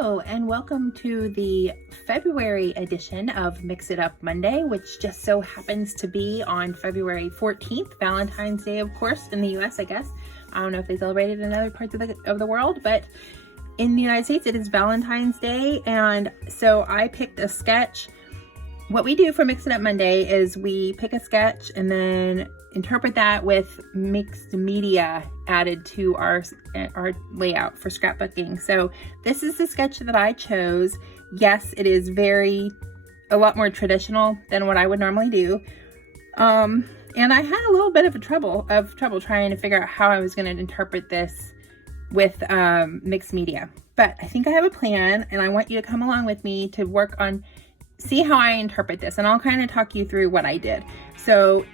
Hello and welcome to the February edition of Mix It Up Monday, which just so happens to be on February 14th, Valentine's Day, of course, in the US, I guess. I don't know if they celebrate it in other parts of the world, but in the United States, it is Valentine's Day. And so I picked a sketch. What we do for Mix It Up Monday is we pick a sketch and then interpret that with mixed media added to our layout for scrapbooking. So this is the sketch that I chose. Yes, it is a lot more traditional than what I would normally do. And I had a little bit of trouble trying to figure out how I was going to interpret this with mixed media. But I think I have a plan, and I want you to come along with me to see how I interpret this, and I'll kind of talk you through what I did. So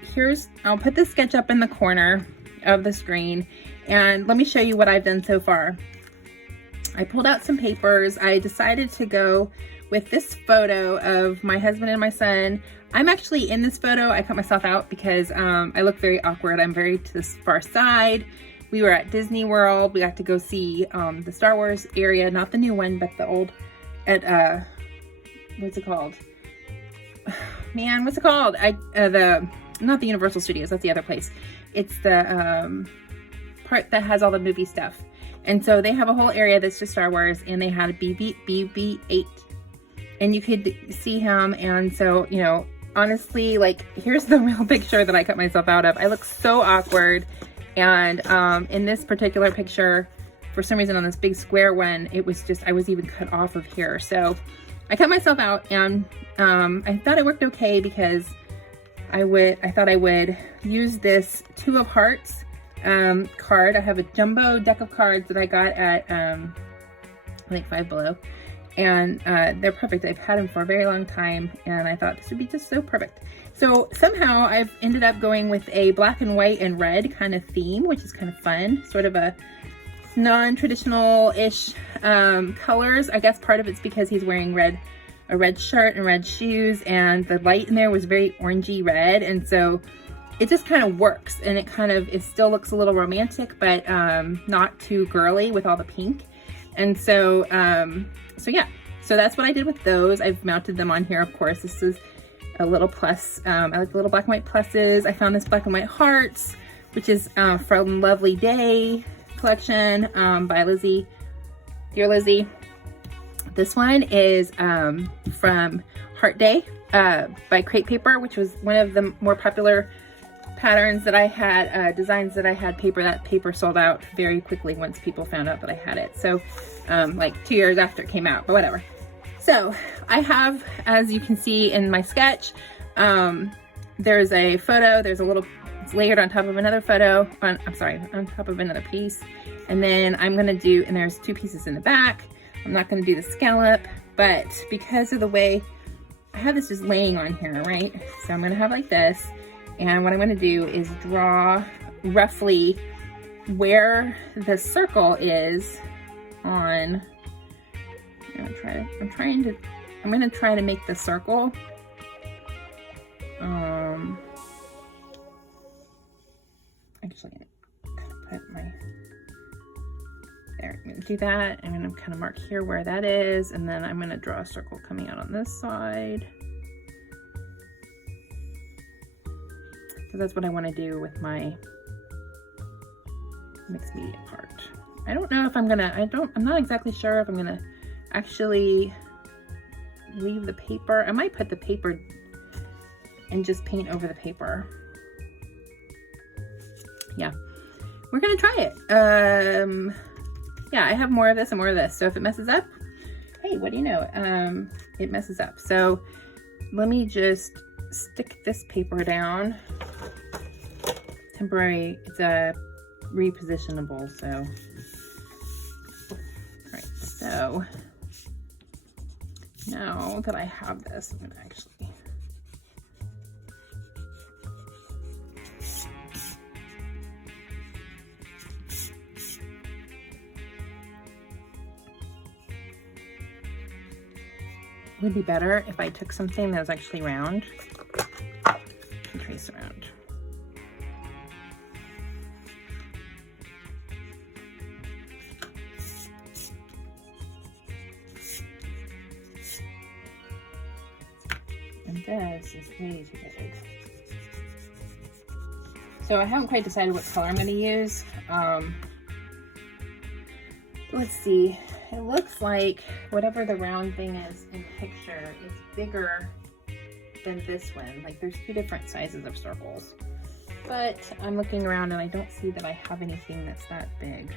I'll put the sketch up in the corner of the screen, and let me show you what I've done so far. I pulled out some papers. I decided to go with this photo of my husband and my son. I'm actually in this photo. I cut myself out because I look very awkward. I'm very to this far side. We were at Disney World. We got to go see the Star Wars area, not the new one, but the old at what's it called? Man, what's it called? Not the Universal Studios, that's the other place. It's the part that has all the movie stuff. And so they have a whole area that's just Star Wars, and they had a BB-8. And you could see him, and so, you know, honestly, like, here's the real picture that I cut myself out of. I look so awkward, and in this particular picture, for some reason on this big square one, it was just, I was even cut off of here. So I cut myself out, and I thought it worked okay because I thought I would use this Two of Hearts card. I have a jumbo deck of cards that I got at I think Five Below, and they're perfect. I've had them for a very long time, and I thought this would be just so perfect. So somehow I've ended up going with a black and white and red kind of theme, which is kind of fun, sort of a non-traditional-ish colors. I guess part of it's because he's wearing a red shirt and red shoes, and the light in there was very orangey red, and so it just kind of works, and it still looks a little romantic, but not too girly with all the pink. And so yeah, so that's what I did with those. I've mounted them on here, of course. This is a little plus. I like the little black and white pluses. I found this black and white hearts, which is from Lovely Day collection by Lizzie, Dear Lizzie. This one is from Heart Day by Crepe Paper, which was one of the more popular patterns that I had, designs that I had. That paper sold out very quickly once people found out that I had it. So like 2 years after it came out, but whatever. So I have, as you can see in my sketch, there's a photo, it's layered on top of another photo, on top of another piece. And then and there's two pieces in the back. I'm not gonna do the scallop, but because of the way I have this just laying on here, right? So I'm gonna have like this. And what I'm gonna do is draw roughly where the circle is on, I'm gonna try to make the circle actually put there. I'm gonna do that. I'm gonna kind of mark here where that is, and then I'm gonna draw a circle coming out on this side, because that's what I want to do with my mixed media part. I don't know if I'm not exactly sure if I'm gonna actually leave the paper. I might put the paper and just paint over the paper. Yeah, we're gonna try it. Yeah, I have more of this and more of this. So if it messes up, hey, what do you know? It messes up. So let me just stick this paper down. Temporary, it's a repositionable, so. Right, so now that I have this, I'm gonna actually it would be better if I took something that was actually round and trace around. And this is way too big. So I haven't quite decided what color I'm going to use. Let's see. It looks like whatever the round thing is in picture is bigger than this one. Like there's two different sizes of circles. But I'm looking around and I don't see that I have anything that's that big.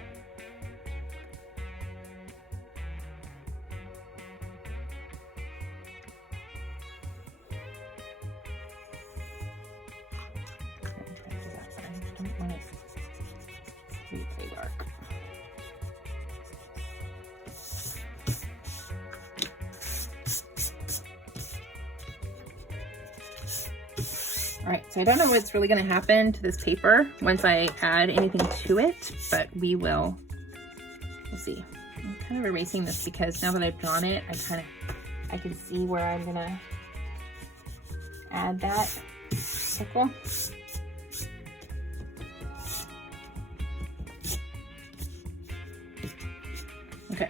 All right, so I don't know what's really going to happen to this paper once I add anything to it, but we'll see. I'm kind of erasing this because now that I've drawn it, I can see where I'm going to add that circle. Okay.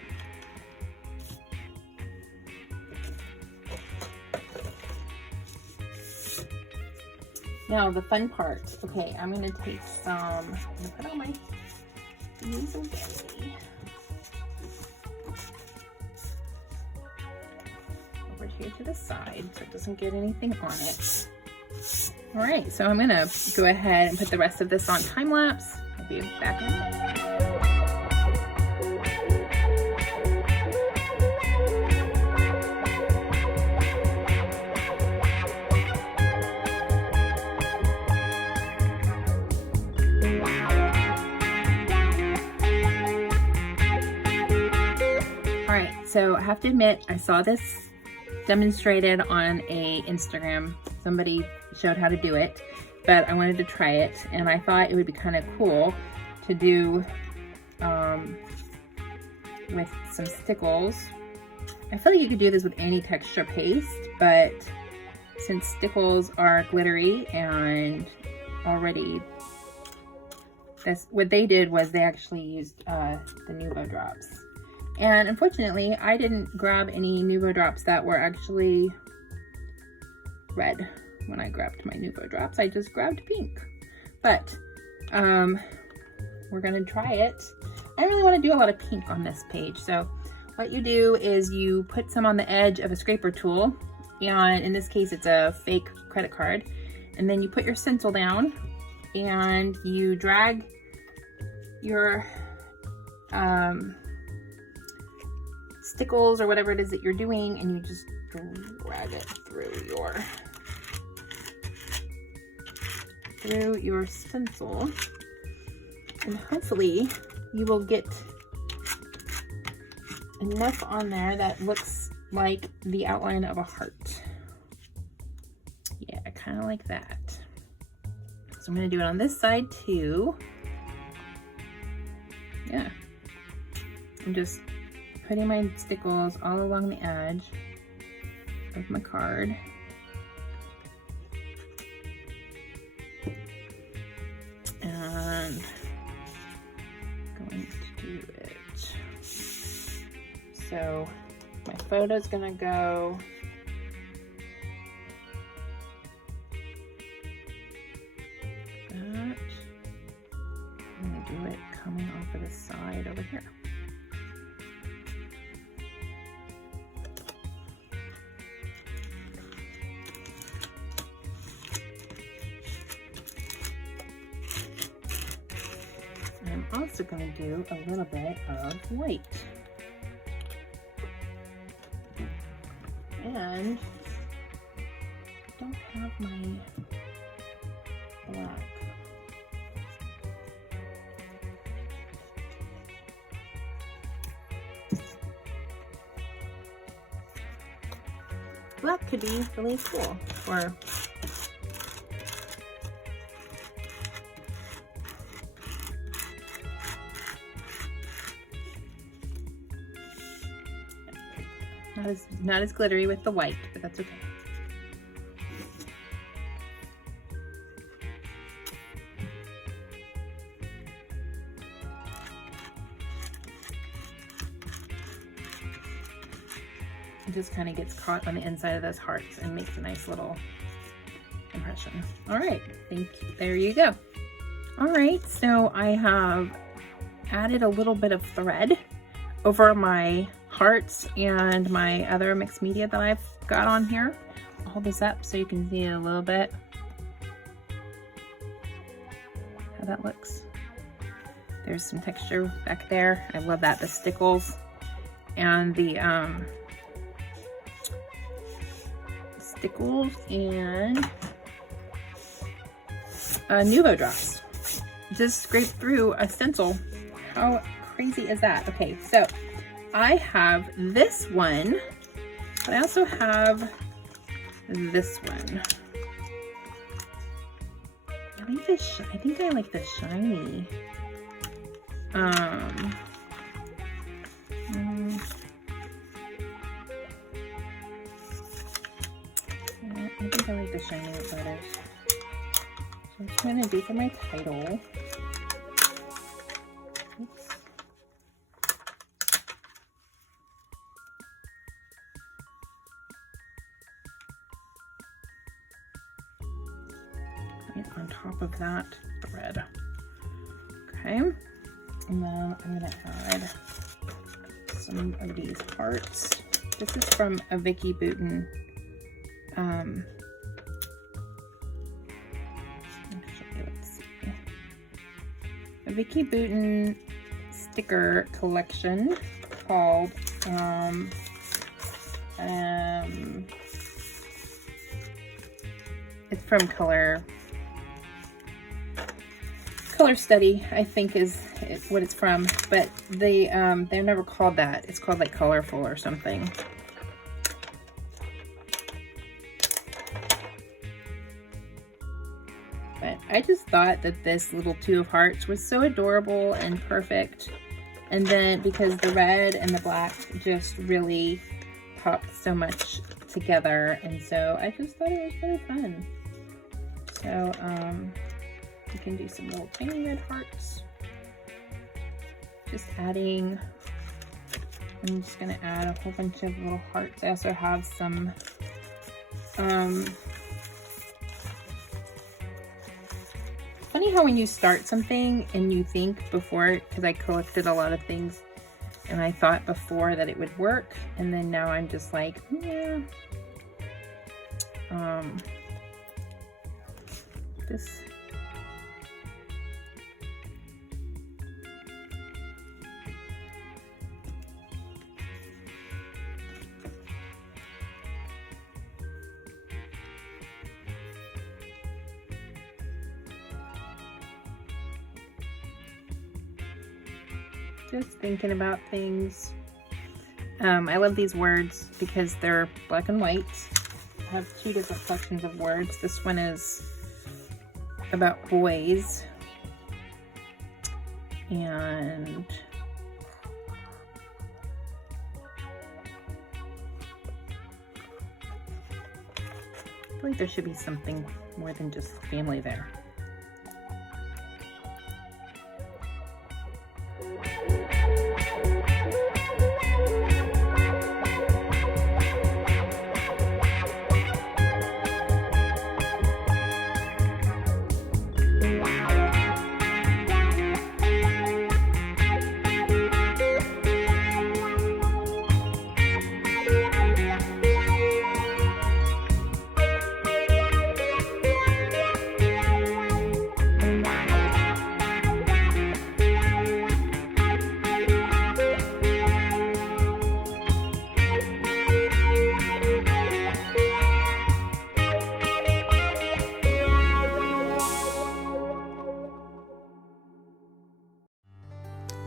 Now the fun part. Okay, I'm gonna take some, I'm gonna put all my things away. Over here to the side so it doesn't get anything on it. All right, so I'm gonna go ahead and put the rest of this on time lapse. I'll be back in a minute. So I have to admit, I saw this demonstrated on a Instagram. Somebody showed how to do it, but I wanted to try it, and I thought it would be kind of cool to do with some stickles. I feel like you could do this with any texture paste, but since stickles are glittery and already, what they did was they actually used the Nuvo drops. And unfortunately, I didn't grab any Nuvo drops that were actually red when I grabbed my Nuvo drops. I just grabbed pink. But we're gonna try it. I don't really want to do a lot of pink on this page. So what you do is you put some on the edge of a scraper tool. And in this case, it's a fake credit card. And then you put your stencil down and you drag your stickles or whatever it is that you're doing, and you just drag it through your stencil, and hopefully you will get enough on there that looks like the outline of a heart. Yeah, kind of like that. So I'm going to do it on this side too. Yeah, I'm just putting my stickles all along the edge of my card. And going to do it. So my photo's gonna go that. I'm gonna do it coming off of the side over here. I'm also going to do a little bit of white. And I don't have my black. Black could be really cool for not as glittery with the white, but that's okay. It just kind of gets caught on the inside of those hearts and makes a nice little impression. All right, there you go. All right, so I have added a little bit of thread over my hearts and my other mixed media that I've got on here. I'll hold this up so you can see a little bit how that looks. There's some texture back there. I love that, the stickles and the stickles and Nuvo drops. Just scrape through a stencil. How crazy is that? Okay, so I have this one, but I also have this one. I think I like the shiny. I think I like the shiny one better. So I'm just gonna do for my title. Oops. Right on top of that thread. Okay. And then I'm gonna add some of these hearts. This is from a Vicky Bouton. Let's see. A Vicky Bouton sticker collection called it's from Color Study, I think is what it's from, but they're never called that. It's called like Colorful or something. But I just thought that this little 2 of hearts was so adorable and perfect. And then because the red and the black just really popped so much together, and so I just thought it was really fun. So you can do some little tiny red hearts. Just adding, I'm just gonna add a whole bunch of little hearts. I also have some funny how when you start something and you think before, because I collected a lot of things and I thought before that it would work, and then now I'm just like, yeah. This just thinking about things. I love these words because they're black and white. I have 2 different collections of words. This one is about boys, and I feel like there should be something more than just family there.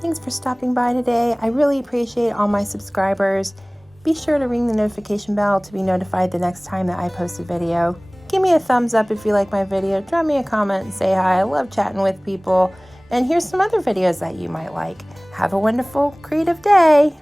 Thanks for stopping by today. I really appreciate all my subscribers. Be sure to ring the notification bell to be notified the next time that I post a video. Give me a thumbs up if you like my video. Drop me a comment and say hi. I love chatting with people. And here's some other videos that you might like. Have a wonderful creative day.